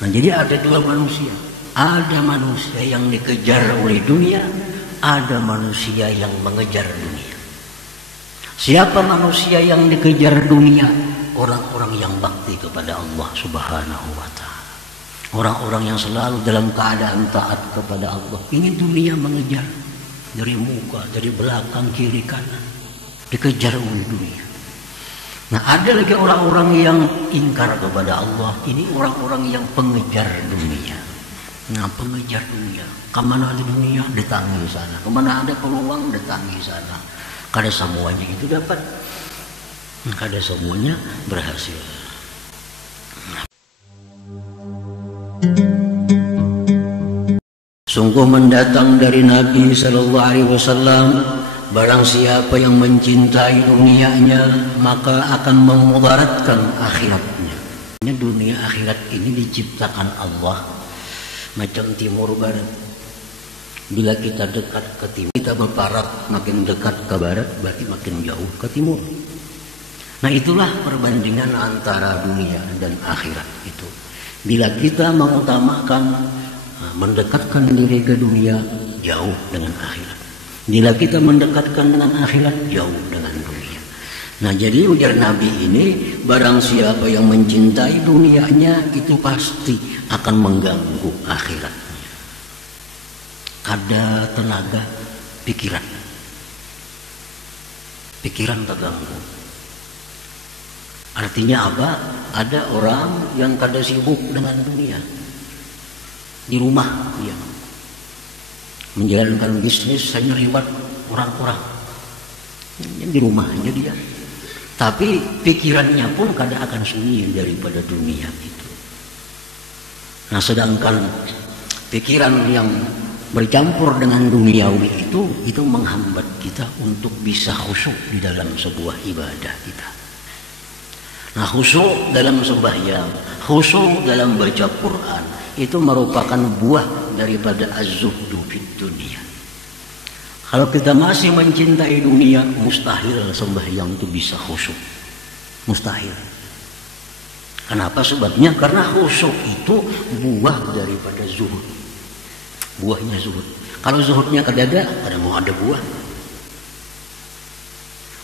Nah, jadi ada dua manusia. Ada manusia yang dikejar oleh dunia, ada manusia yang mengejar dunia. Siapa manusia yang dikejar dunia? Orang-orang yang bakti kepada Allah Subhanahu wa ta'ala. Orang-orang yang selalu dalam keadaan taat kepada Allah. Ini dunia mengejar dari muka, dari belakang, kiri, kanan. Dikejar oleh dunia. Nah, ada lagi orang-orang yang ingkar kepada Allah. Ini orang-orang yang pengejar dunia. Nah, pengejar dunia. Kemana ada dunia, datangi sana. Kemana ada peluang, datangi sana. Kada semuanya itu dapat. Kada semuanya berhasil. Sungguh mendatang dari Nabi Sallallahu Alaihi Wasallam, barang siapa yang mencintai dunianya maka akan memudaratkan akhiratnya. Dunia akhirat ini diciptakan Allah macam timur barat. Bila kita dekat ke timur, kita berparat, makin dekat ke barat berarti makin jauh ke timur. Nah, itulah perbandingan antara dunia dan akhirat itu. Bila kita mengutamakan mendekatkan diri ke dunia, jauh dengan akhirat. Bila kita mendekatkan dengan akhirat, jauh dengan dunia. Nah, jadi ujar Nabi ini, barang siapa yang mencintai dunianya itu pasti akan mengganggu akhiratnya. Kada tenaga pikiran terganggu. Artinya apa? Ada orang yang kada sibuk dengan dunia, di rumah dia menjalankan bisnis hanya lewat orang-orang, di rumah aja dia. Tapi pikirannya pun kada akan sunyi daripada dunia itu. Nah, sedangkan pikiran yang bercampur dengan duniawi itu menghambat kita untuk bisa khusyuk di dalam sebuah ibadah kita. Nah, khusyuk dalam sembahyang, khusyuk dalam baca Quran itu merupakan buah daripada az-zuhdu fid dunia. Kalau kita masih mencintai dunia, mustahil sembahyang itu bisa khusyuk. Mustahil. Kenapa? Sebabnya karena khusyuk itu buah daripada zuhud. Buahnya zuhud. Kalau zuhudnya kada mau ada buah.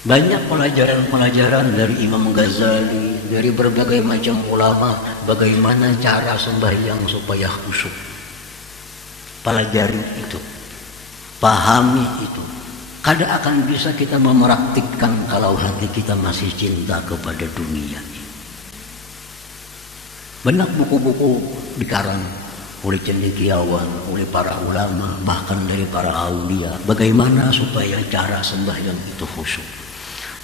Banyak pelajaran-pelajaran dari Imam Ghazali, dari berbagai macam ulama, bagaimana cara sembahyang supaya khusyuk. Pelajari itu, pahami itu. Kada akan bisa kita mempraktikkan kalau hati kita masih cinta kepada dunia. Banyak buku-buku dikarang oleh cendekiawan, oleh para ulama, bahkan dari para aulia, bagaimana supaya cara sembahyang itu khusyuk.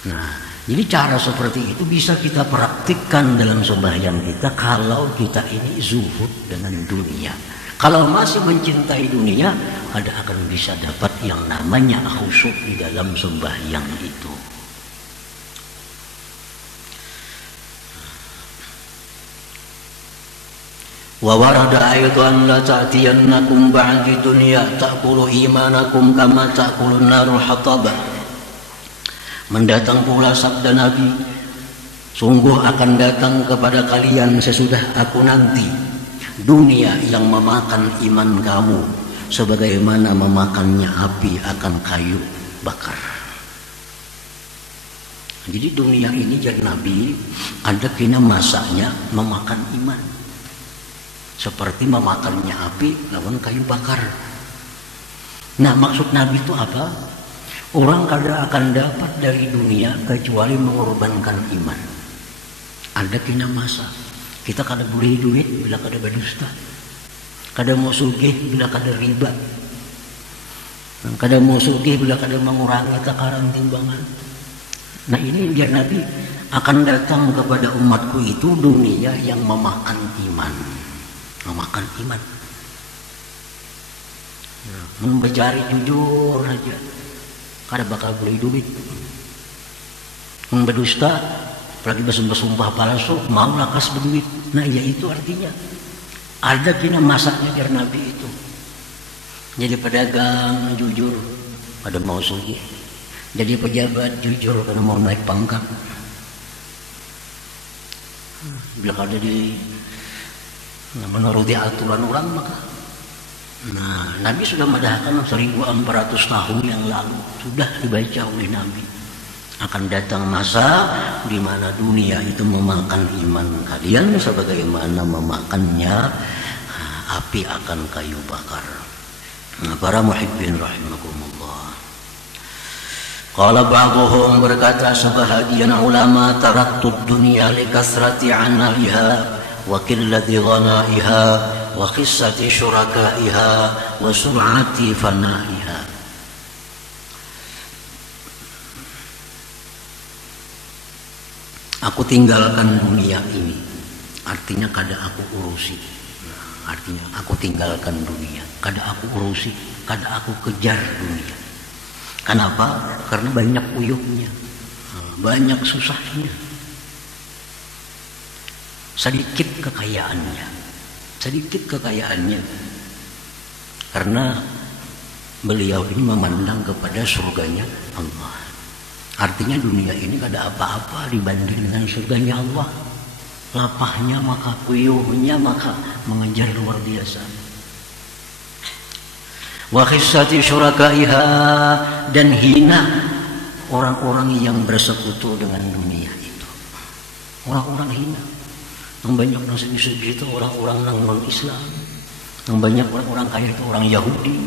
Nah, jadi cara seperti itu bisa kita praktikkan dalam sembahyang kita kalau kita ini zuhud dengan dunia. Kalau masih mencintai dunia, ada akan bisa dapat yang namanya khusyuk di dalam sembahyang itu. Wa warada aidan la ta'tiyannakum ba'di dunya ta'kulu imanakum kama ta'kulun narul hataba. Mendatang pula sabda Nabi, sungguh akan datang kepada kalian sesudah aku nanti dunia yang memakan iman kamu sebagaimana memakannya api akan kayu bakar. Jadi dunia ini jadi Nabi ada kena masanya memakan iman seperti memakannya api lawan kayu bakar. Nah, maksud Nabi itu apa? Orang kada akan dapat dari dunia kecuali mengorbankan iman. Ada kena masa kita kada boleh duit bila kada berdusta, kada mau sugih bila kada riba, kada mau sugih bila kada mengurangi takaran timbangan. Nah, ini biar Nabi akan datang kepada umatku itu dunia yang memakan iman, memakan iman. Mencari jujur saja kada bakal boleh duit. Berdusta, apalagi bersumpah palsu, mau lakas berduit. Nah, ya itu artinya ada kena masaknya biar Nabi itu. Jadi pedagang jujur pada mau sugih, jadi pejabat jujur karena mau naik pangkat. Bila kada Nah, menuruti aturan orang maka. Nah, Nabi sudah madahkan 1400 tahun yang lalu sudah dibaca oleh Nabi. Akan datang masa di mana dunia itu memakan iman kalian sebagaimana memakannya api akan kayu bakar. Nah, para muhibbin rahimakumullah. Qala ba'dhum, berkata sebahagian ulama, taraktud dunya li kasrati anaiha wa qillati ghanaiha wa khissati syurakaiha wa sur'ati fanaiha. Aku tinggalkan dunia ini, artinya kada aku urusi. Artinya aku tinggalkan dunia, kada aku urusi, kada aku kejar dunia. Kenapa? Karena banyak uyuhnya, banyak susahnya, sedikit kekayaannya. Karena beliau ini memandang kepada surganya Allah. Artinya dunia ini kada apa-apa dibanding dengan surganya Allah. Lapahnya maka kuyuhnya maka mengejar luar biasa. Wa khissati syurakaiha, dan hina orang-orang yang bersekutu dengan dunia itu. Orang-orang hina. Yang banyak yang sedih-sedih itu orang-orang non-Islam. Yang banyak orang kaya itu orang Yahudi.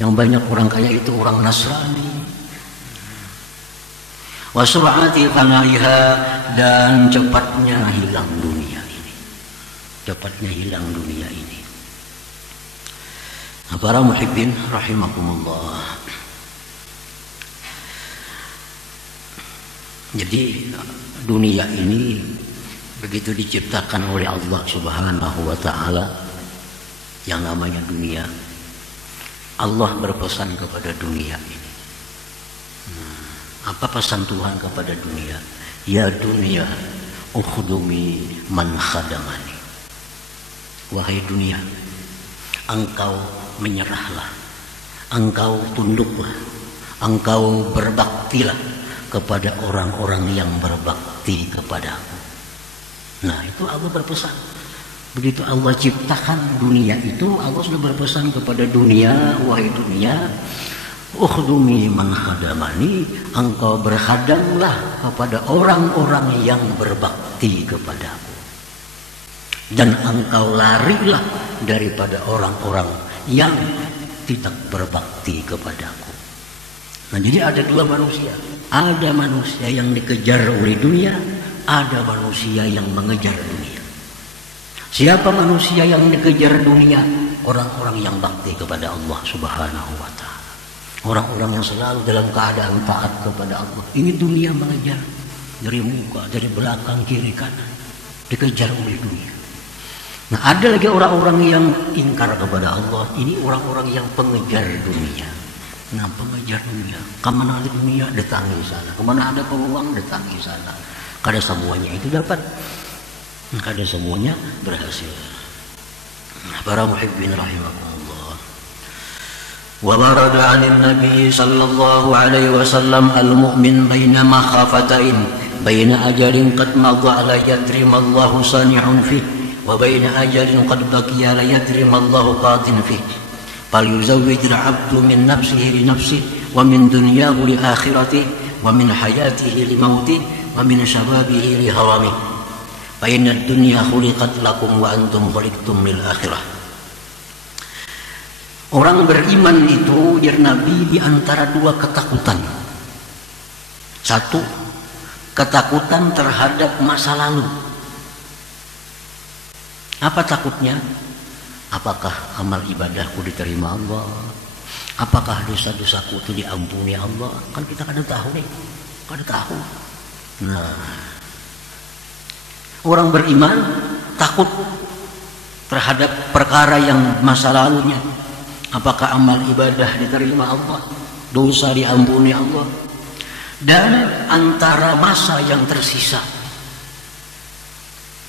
Yang banyak orang kaya itu orang Nasrani. Wa sur'ati fanaiha, dan cepatnya hilang dunia ini. Cepatnya hilang dunia ini. Para muhibbin rahimakumullah. Jadi dunia ini begitu diciptakan oleh Allah Subhanahu wa taala yang namanya dunia. Allah berpesan kepada dunia ini. Apa pesan Tuhan kepada dunia? Ya dunia, ukhdumi man khadamani. Wahai dunia, engkau menyerahlah, engkau tunduklah, engkau berbaktilah kepada orang-orang yang berbakti kepadaku. Nah, itu Allah berpesan. Begitu Allah ciptakan dunia itu, Allah sudah berpesan kepada dunia, wahai dunia, ukhdumi man khadamani, engkau berkhadamlah kepada orang-orang yang berbakti kepadaku, dan engkau larilah daripada orang-orang yang tidak berbakti kepadaku. Nah, jadi ada dua manusia. Ada manusia yang dikejar oleh dunia, ada manusia yang mengejar dunia. Siapa manusia yang dikejar dunia? Orang-orang yang bakti kepada Allah Subhanahu wa taala. Orang-orang yang selalu dalam keadaan taat kepada Allah. Ini dunia mengejar dari muka, dari belakang, kiri, kanan, dikejar oleh dunia. Nah, ada lagi orang-orang yang ingkar kepada Allah. Ini orang-orang yang pengejar dunia. Nah, pengejar dunia, kemana ada dunia datangi sana, kemana ada peluang datangi sana. Kada semuanya itu dapat, kada semuanya berhasil. Para muhibbin rahimakumullah. وورد عن النبي صلى الله عليه وسلم المؤمن بين مخافتين بين أجل قد مضى لا يدري ما الله صانع فيه وبين أجل قد بقي لا يدري ما الله قاض فيه فليزوج العبد من نفسه لنفسه ومن دنياه لآخرته ومن حياته لموته ومن شبابه لهرمه فإن الدنيا خلقت لكم وأنتم خلقتم للآخرة. Orang beriman itu, ya Nabi, di antara dua ketakutan. Satu, ketakutan terhadap masa lalu. Apa takutnya? Apakah amal ibadahku diterima Allah? Apakah dosa-dosaku itu diampuni Allah? Kan kita kada tahu nih, kada tahu. Nah, orang beriman takut terhadap perkara yang masa lalunya. Apakah amal ibadah diterima Allah, dosa diampuni Allah, dan antara masa yang tersisa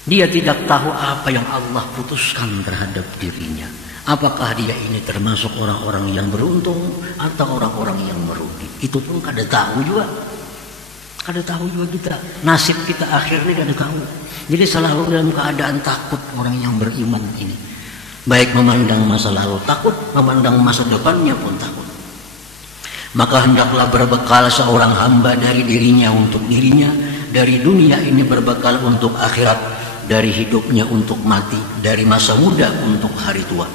dia tidak tahu apa yang Allah putuskan terhadap dirinya. Apakah dia ini termasuk orang-orang yang beruntung atau orang-orang yang merugi? Itu pun kada tahu juga. Kada tahu juga kita, nasib kita akhirnya kada tahu. Jadi selalu dalam keadaan takut orang yang beriman ini. Baik memandang masa lalu takut, memandang masa depannya pun takut. Maka hendaklah berbekal seorang hamba dari dirinya untuk dirinya, dari dunia ini berbekal untuk akhirat, dari hidupnya untuk mati, dari masa muda untuk hari tua.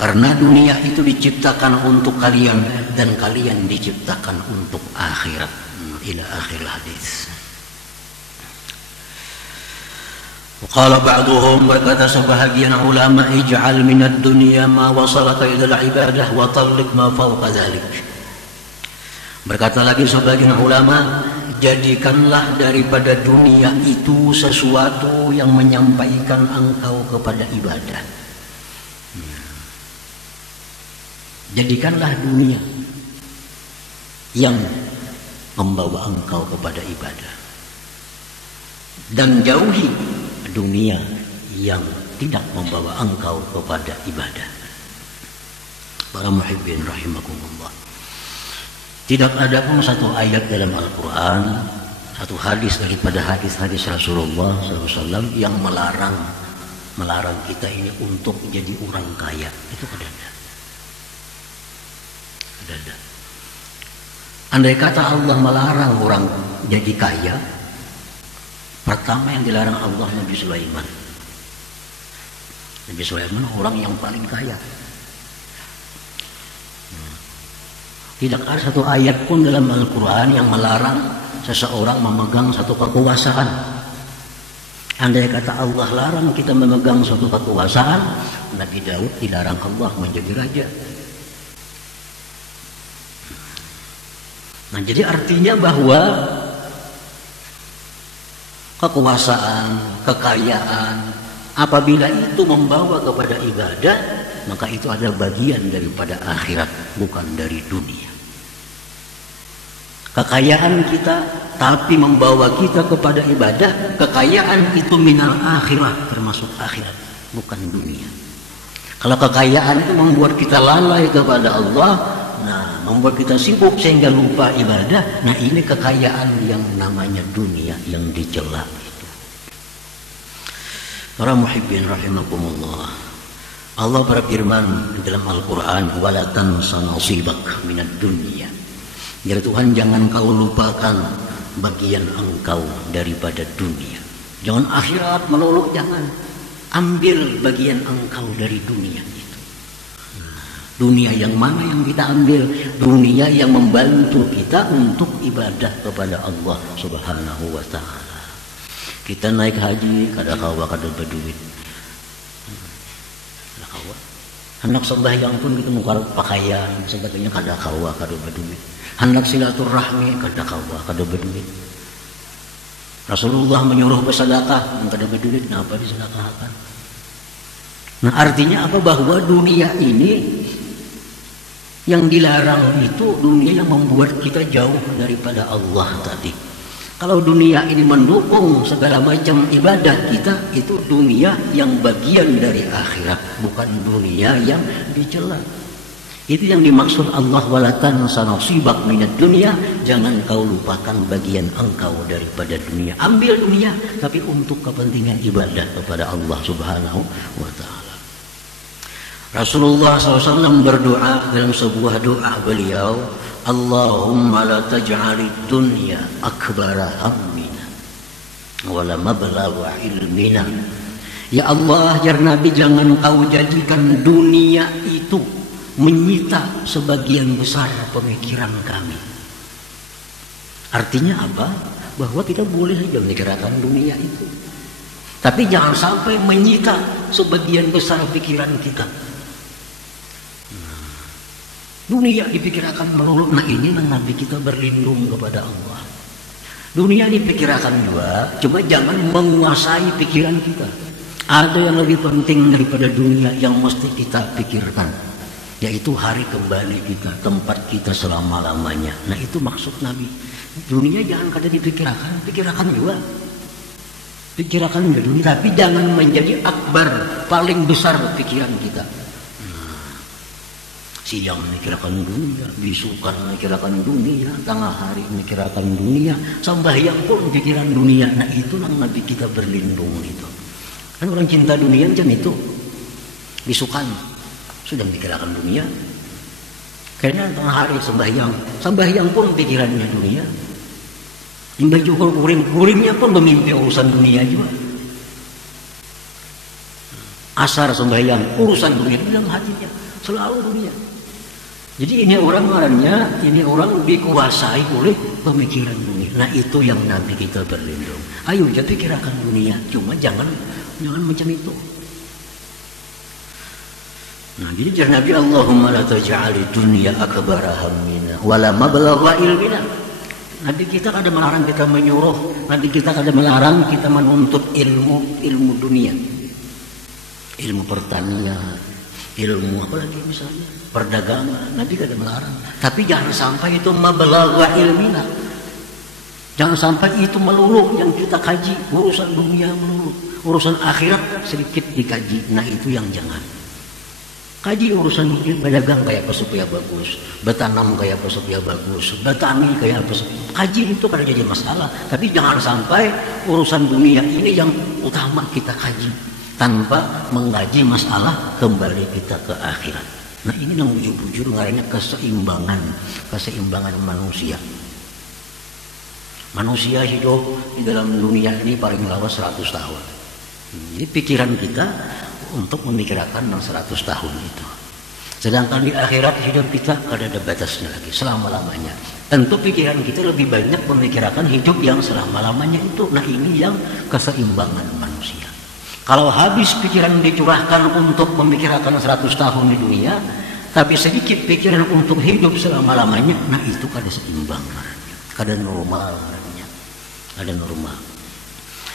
Karena dunia itu diciptakan untuk kalian dan kalian diciptakan untuk akhirat. Ila akhir hadis. Qala ba'duhum, berkata sebahagian ulama, ij'al minad dunya ma wasalaka ila al-ibadah wa talliq ma fawqa dhalik. Berkata lagi sebagian ulama, jadikanlah daripada dunia itu sesuatu yang menyampaikan engkau kepada ibadah. Jadikanlah dunia yang membawa engkau kepada ibadah, dan jauhi dunia yang tidak membawa engkau kepada ibadah. Para muhibbin rahimakumullah, tidak ada pun satu ayat dalam Al-Quran, satu hadis daripada hadis-hadis Rasulullah SAW yang melarang kita ini untuk jadi orang kaya. Itu kada ada. Kada ada. Andai kata Allah melarang orang jadi kaya, pertama yang dilarang Allah Nabi Sulaiman. Nabi Sulaiman orang yang paling kaya. Tidak ada satu ayat pun dalam Al-Quran yang melarang seseorang memegang satu kekuasaan. Andai kata Allah larang kita memegang suatu kekuasaan, Nabi Daud dilarang Allah menjadi raja. Nah, jadi artinya bahwa kekuasaan, kekayaan, apabila itu membawa kepada ibadah, maka itu ada bagian daripada akhirat, bukan dari dunia. Kekayaan kita tapi membawa kita kepada ibadah, kekayaan itu minal akhirat, termasuk akhirat, bukan dunia. Kalau kekayaan itu membuat kita lalai kepada Allah, nah, membuat kita sibuk sehingga lupa ibadah. Nah, ini kekayaan yang namanya dunia yang dicela itu. Para muhibbin rahimakumullah, Allah berfirman dalam Al-Quran, wala tansa nasibak minad dunya. Ya Tuhan, jangan kau lupakan bagian engkau daripada dunia. Jangan akhirat melulu, jangan. Ambil bagian engkau dari dunia. Dunia yang mana yang kita ambil? Dunia yang membantu kita untuk ibadah kepada Allah Subhanahu wa ta'ala. Kita naik haji, kada kawa kada berduit. Kada kawa. Hendak sembahyang pun kita nukar pakaian, sebagainya kada kawa kada berduit. Hendak silaturahmi kada kawa kada berduit. Rasulullah menyuruh bersedekah, kada berduit, kenapa disedekahkan? Nah, artinya apa? Bahwa dunia ini yang dilarang itu dunia yang membuat kita jauh daripada Allah tadi. Kalau dunia ini mendukung segala macam ibadah kita, itu dunia yang bagian dari akhirat, bukan dunia yang dicela. Itu yang dimaksud Allah, wala tansa nasibak minad dunya, jangan kau lupakan bagian engkau daripada dunia. Ambil dunia tapi untuk kepentingan ibadah kepada Allah Subhanahu wa ta'ala. Rasulullah SAW berdoa dalam sebuah doa beliau, Allahumma la taj'alid dunya akbara hammina wala mablagha ilmina. Ya Allah, ya Nabi, jangan kau jadikan dunia itu menyita sebagian besar pemikiran kami. Artinya apa? Bahwa kita boleh saja memikirkan dunia itu, tapi jangan sampai menyita sebagian besar pikiran kita. Dunia dipikirkan melulu. Nah, ini Nabi kita berlindung kepada Allah. Dunia dipikirkan juga, cuma jangan menguasai pikiran kita. Ada yang lebih penting daripada dunia yang mesti kita pikirkan, yaitu hari kembali kita, tempat kita selama-lamanya. Nah, itu maksud Nabi. Dunia jangan kada dipikirkan, pikirkan juga. Pikirkan juga dunia, tapi jangan menjadi akbar, paling besar pikiran kita. Siang memikirkan dunia, bisukan memikirkan dunia, tengah hari memikirkan dunia, sembahyang pun pikiran dunia. Nah itulah Nabi kita berlindung itu. Kan orang cinta dunia macam itu. Bisukan sudah memikirkan dunia. Karena tengah hari sembahyang pun pikirannya dunia. Hingga juga kuringnya pun memimpi urusan dunia juga. Asar sembahyang urusan dunia dalam hatinya selalu dunia. Jadi ini orang dikuasai oleh pemikiran dunia. Nah itu yang Nabi kita berlindung. Ayo jadi pikirkan dunia, cuma jangan macam itu. Nah jadi jar Nabi, Allahumma la taj'ali dunya akbara hammina wala mablagha ilmina. Nabi kita kada melarang kita menyuruh, Nabi kita kada melarang kita menuntut ilmu dunia. Ilmu pertanian, ilmu apa lagi misalnya perdagangan, Nabi kada melarang. Tapi jangan sampai itu mablagha ilmina. Jangan sampai itu melulu yang kita kaji urusan dunia melulu, urusan akhirat sedikit dikaji. Nah itu yang jangan. Kaji urusan berdagang kayak apa supaya bagus, bertanam kayak apa supaya bagus, bertani kayak apa. Kaji itu kada jadi masalah. Tapi jangan sampai urusan dunia ini yang utama kita kaji tanpa mengkaji masalah kembali kita ke akhirat. Nah ini yang bujur-bujur ngaranya keseimbangan manusia. Manusia hidup di dalam dunia ini paling lama 100 tahun. Jadi pikiran kita untuk memikirkan yang 100 tahun itu. Sedangkan di akhirat hidup kita ada batasnya lagi, selama-lamanya. Tentu pikiran kita lebih banyak memikirkan hidup yang selama-lamanya itu. Nah ini yang keseimbangan manusia. Kalau habis pikiran dicurahkan untuk memikirkan 100 tahun di dunia, tapi sedikit pikiran untuk hidup selama-lamanya, nah itu kada seimbang, kada normal, kada normal.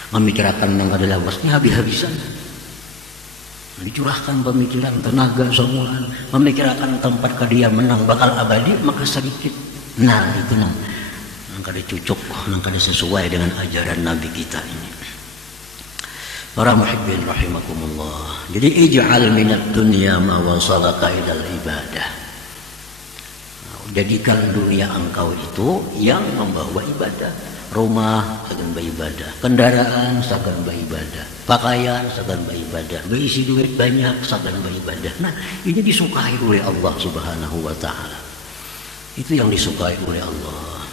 Memikirkan yang kada lawasnya habis-habisan. Dicurahkan pemikiran, tenaga semua, memikirkan tempat kediaman yang bakal abadi, maka sedikit. Nah itu nang kada cocok, nang kada sesuai dengan ajaran Nabi kita ini. Para muhibbin rahimakumullah. Jadi ij'al minad dunya ma wasalaka ilal ibadah. Jadikan dunia engkau itu yang membawa ibadah. Rumah sagan beribadah, kendaraan sagan beribadah, pakaian sagan beribadah, berisi duit banyak sagan beribadah. Nah, ini disukai oleh Allah Subhanahu wa taala. Itu yang disukai oleh Allah.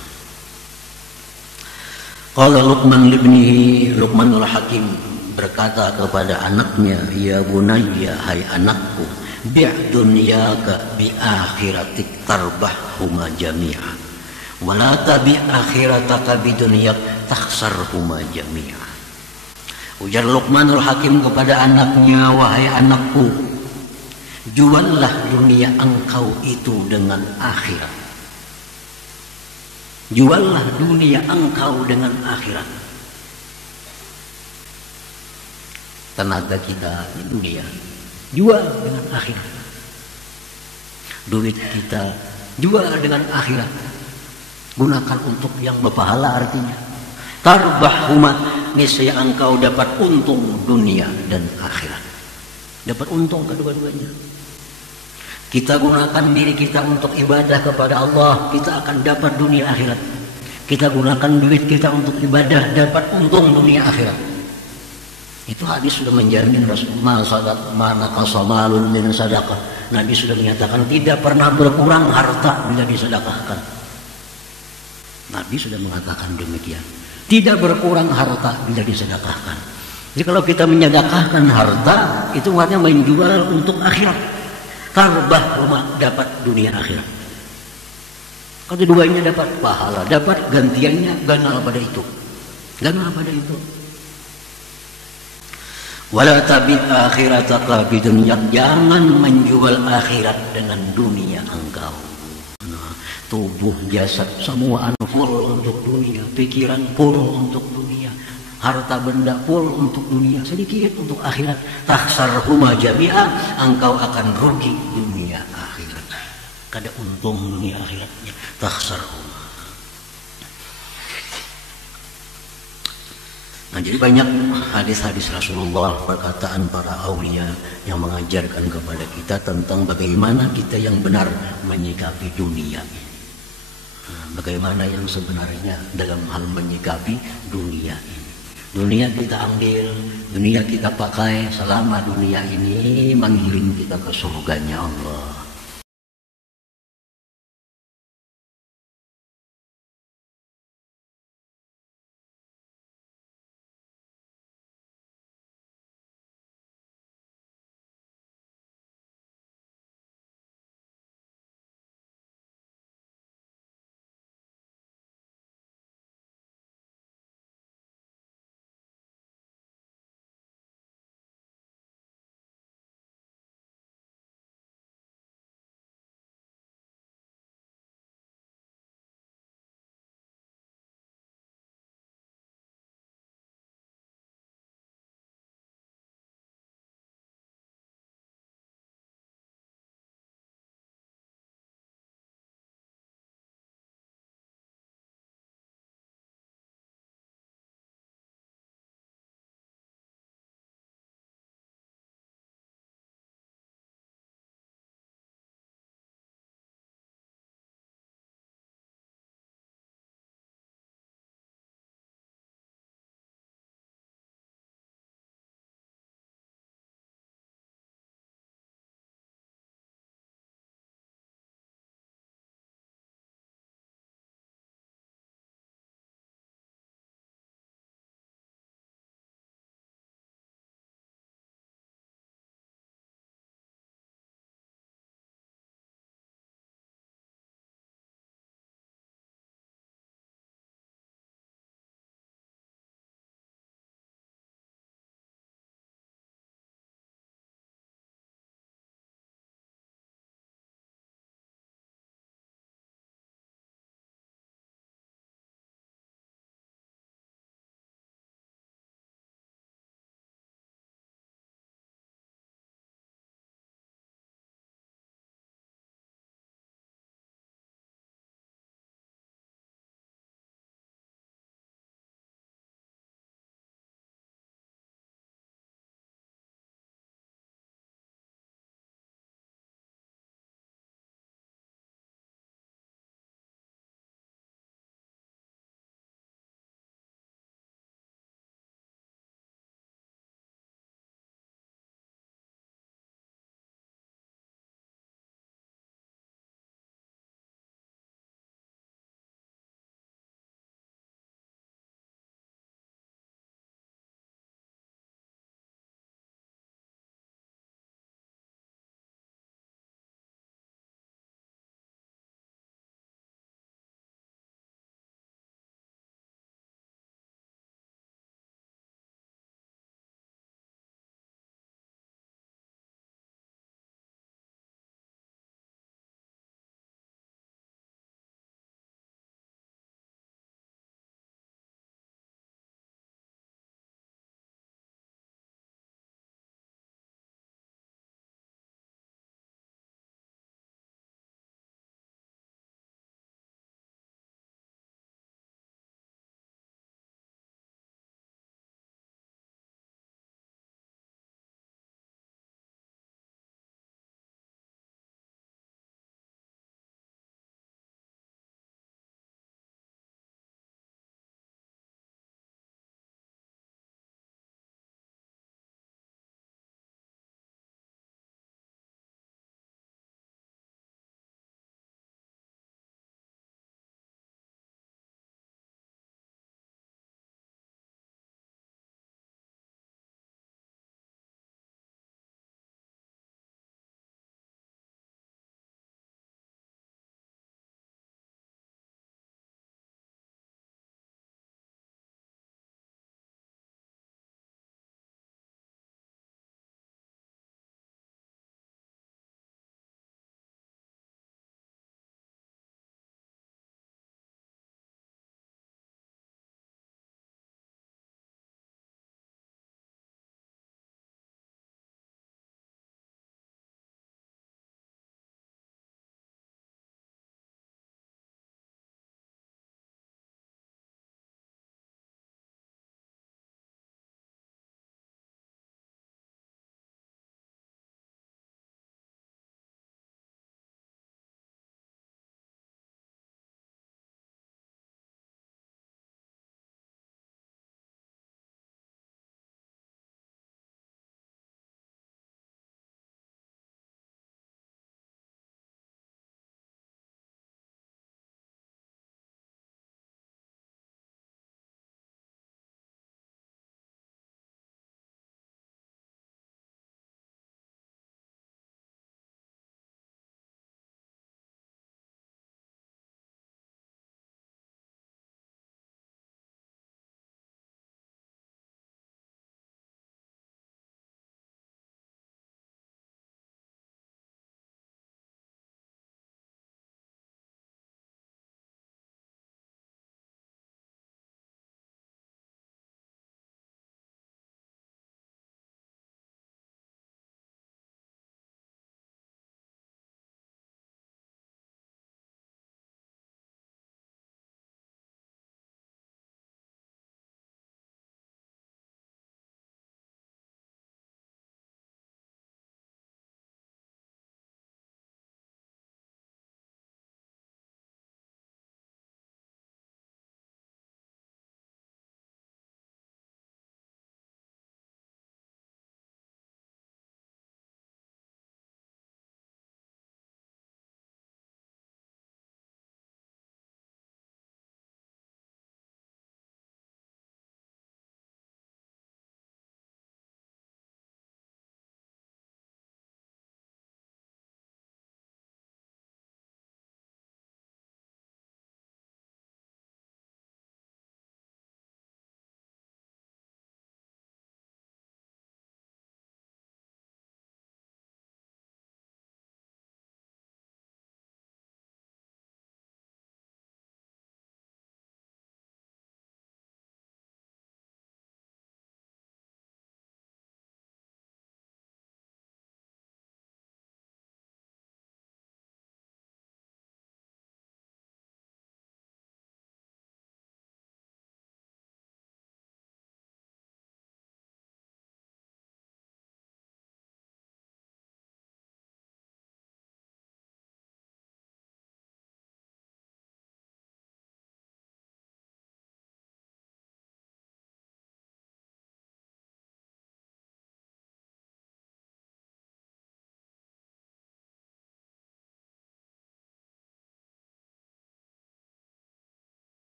Qala Luqman libnihi, Luqmanul Hakim berkata kepada anaknya, ya bunayya, hai anakku, bi' dunyaka bi akhiratik tarbahhuma jami'a. Wala tabi akhirataka bidunyak takhsarhuma jami'a. Ujar Luqmanul Hakim kepada anaknya, wahai anakku, juallah dunia engkau itu dengan akhirat. Juallah dunia engkau dengan akhirat. Tenaga kita di dunia jual dengan akhirat. Duit kita jual dengan akhirat. Gunakan untuk yang berpahala, artinya tarbahhuma, niscaya engkau dapat untung dunia dan akhirat. Dapat untung kedua-duanya. Kita gunakan diri kita untuk ibadah kepada Allah, kita akan dapat dunia akhirat. Kita gunakan duit kita untuk ibadah, dapat untung dunia akhirat. Itu hadis sudah menjamin Rasulullah mana kasamalun min sadaqah. Nabi sudah menyatakan tidak pernah berkurang harta bila disedekahkan. Nabi sudah mengatakan demikian. Tidak berkurang harta bila disedekahkan. Jadi kalau kita menyedekahkan harta, itu artinya menjual untuk akhirat. Tarbah rumah, dapat dunia akhirat. Keduanya dapat pahala, dapat gantiannya, ganal pada itu. Ganal pada itu. Wala tabid akhirataka bidunyak, jangan menjual akhirat dengan dunia engkau. Tubuh, jasad, semua full untuk dunia, pikiran full untuk dunia, harta benda full untuk dunia, sedikit untuk akhirat. Takhsarhuma jami'a, engkau akan rugi dunia akhirat. Kada untung dunia akhiratnya. Takhsarhuma. Nah, jadi banyak hadis-hadis Rasulullah, perkataan para aulia yang mengajarkan kepada kita tentang bagaimana kita yang benar menyikapi dunia. Nah, bagaimana yang sebenarnya dalam hal menyikapi dunia ini. Dunia kita ambil, dunia kita pakai selama dunia ini mengirim kita ke surganya Allah.